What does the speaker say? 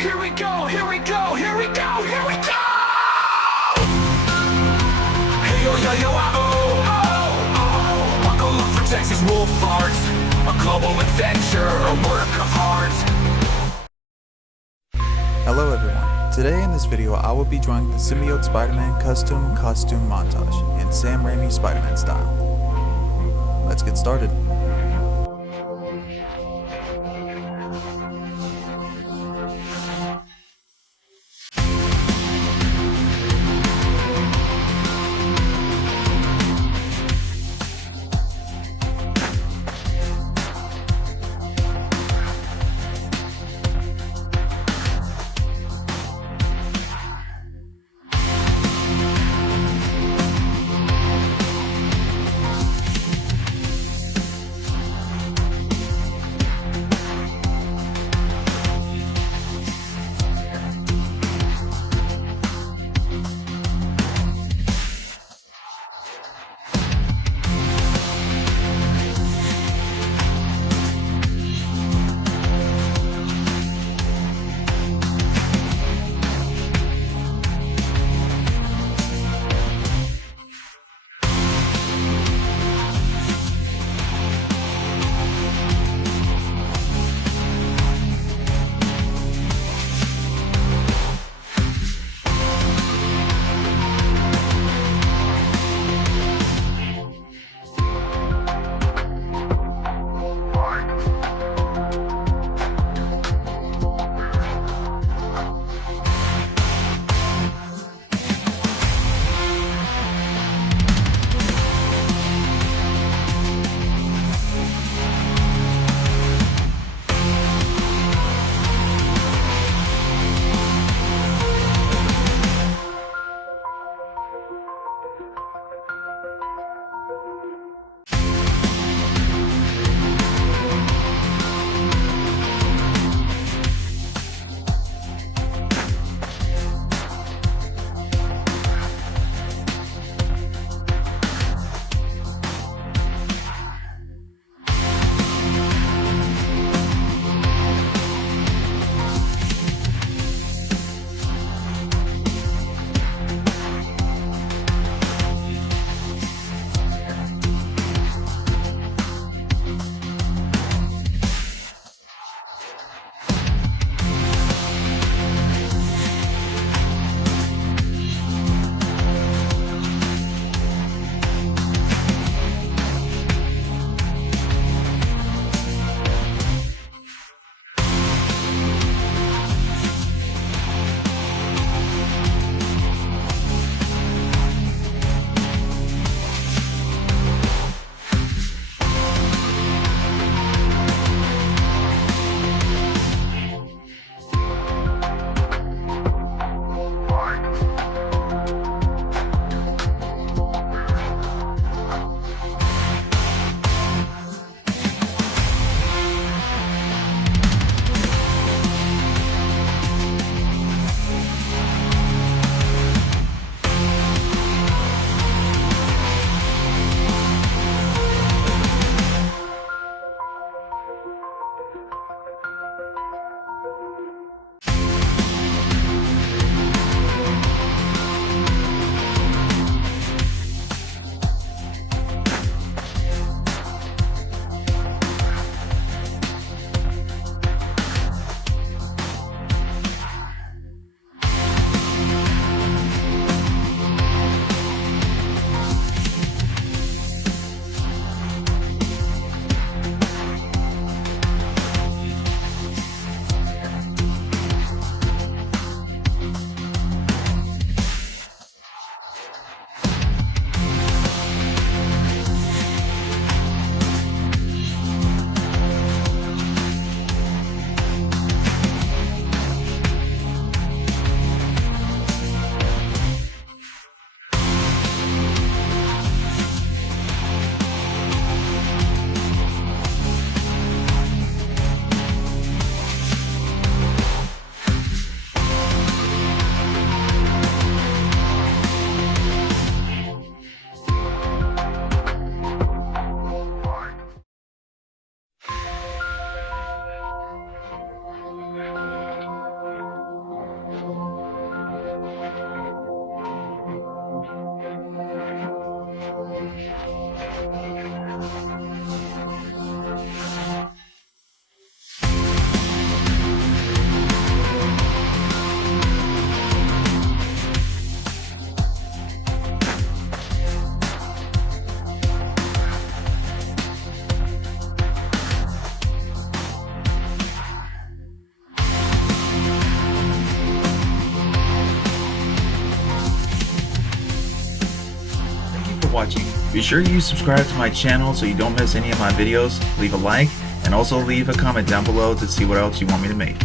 Here we go, here we go, here we go, here we go! Hey yo yo yo oh oh oh! Buckle up for TexasWolfArt, a global adventure, a work of art. Hello everyone. Today in this video I will be drawing the Symbiote Spider-Man custom costume montage in Sam Raimi Spider-Man style. Let's get started. watching. Be sure you subscribe to my channel so you don't miss any of my videos. Leave a like and also leave a comment down below to see what else you want me to make.